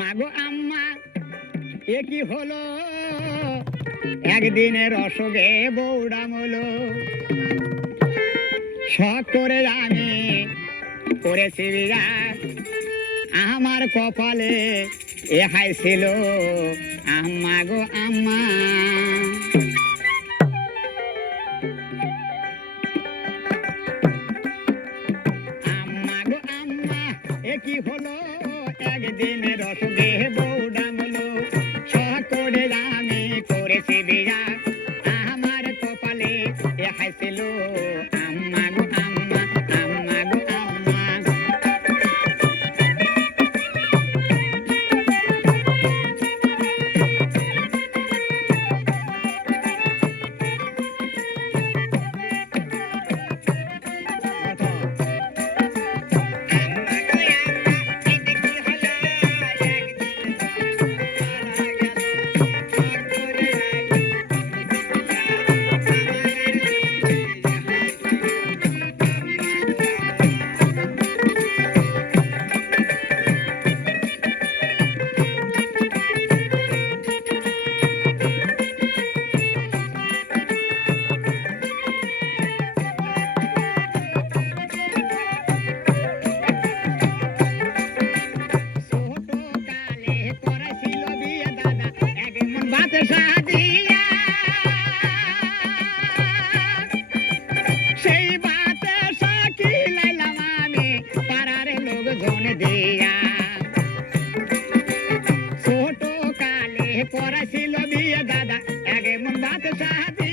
মাগো আম্মা এ কি হলো, একদিনের অসুখে বউডা মলো। শখ করে আমি করেছি বিয়া, আমার কপালে এ হাইছিল আম্মা গো আম্মা। আম্মা গো আম্মা এ কি হলো, একদিনের অসুখে বউডা মলো। শখ করে আমি করেছি বিয়া, আমার কপালে এ হাইছিল আম্মা গো আম্মা, আম্মা গো আম্মা। সেই বাতে সাকি লাইলাম আমি পাড়ার লোকজন দিয়া। ছোট কালে করেছিল বিয়ে দাদা এমন বাতে সাদি,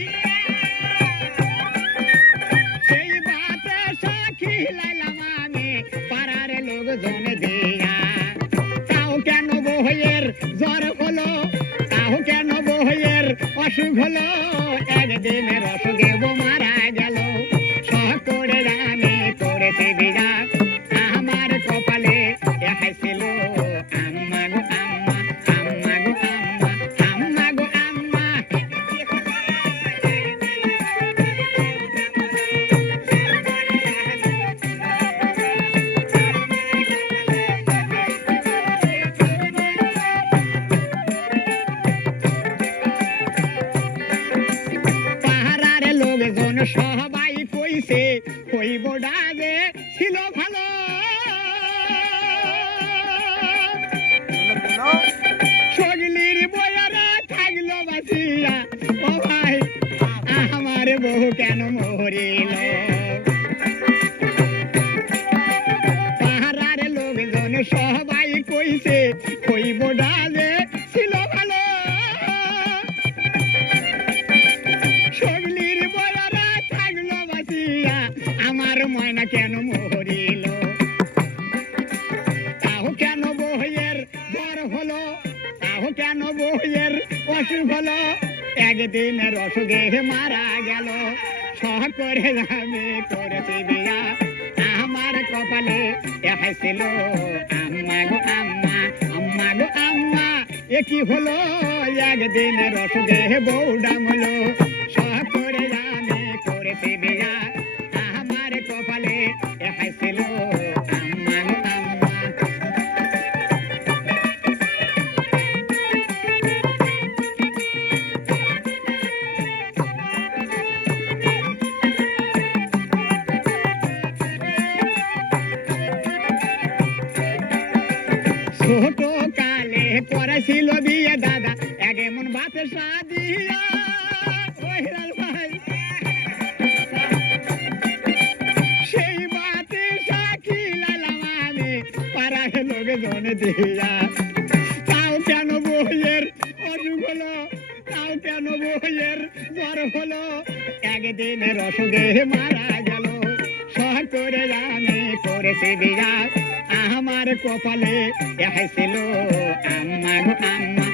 সেই বাতে সাকি লাইলাম আমি পাড়ার লোকজন দিয়া। তাও কেন বইয়ের জ্বর হলো, তাও কেন বইয়ের অসুখ হলো, একদিনের অসুখে বউ মারা গেল। শখ করে আমি করেছি বিয়া, আমার কপালে দেখাইছিল আম্মা গো আম্মা, আম্মা গো আম্মা, আম্মা গো আম্মা। পাহাড়ার লোকজন সবাই কইছে হইব ডাগে ছিল ভালো। সগলির বয়ারে থাকলো বাঁচিয়া, ও ভাই আমার বউ কেন মরিল। পাহাড়ার লোকজন সবাই কইছে হইব ডাগে ছিল ভালো। সগলির বয়ারে থাকলো বাঁচিয়া, আমার ময়না কেন মরিল। তাও কেন বইয়ের জ্বর হলো, তাও কেন বইয়ের অসুখ হলো, একদিনের অসুখে মারা গেল। শখ করে আমি করেছি বিয়া, আমার কপালে দেখাইছিল আম্মা গো আম্মা, আম্মা গো আম্মা। এ কি হলো, একদিনের অসুখে বউডা মলো। শখ করে আমি করেছি বিয়া, আমার কপালে দেখাইছিল আম্মা গো আম্মা। ছোট কালে করেছিল বিয়ে দাদা এমন বাতে সাদিয়া। ওই হিলাল ভাই, সেই বাতে সাকি লাইলাম আমি পাড়ার লোকজন দিয়া। তাও কেন বইয়ের অসুখ হলো, তাও কেন বইয়ের জ্বর হলো, একদিনের অসুখে মারা গেল। শখ করে আমি করেছি বিয়া, আমার কপালে দেখাইছিল আম্মা গো আম্মা,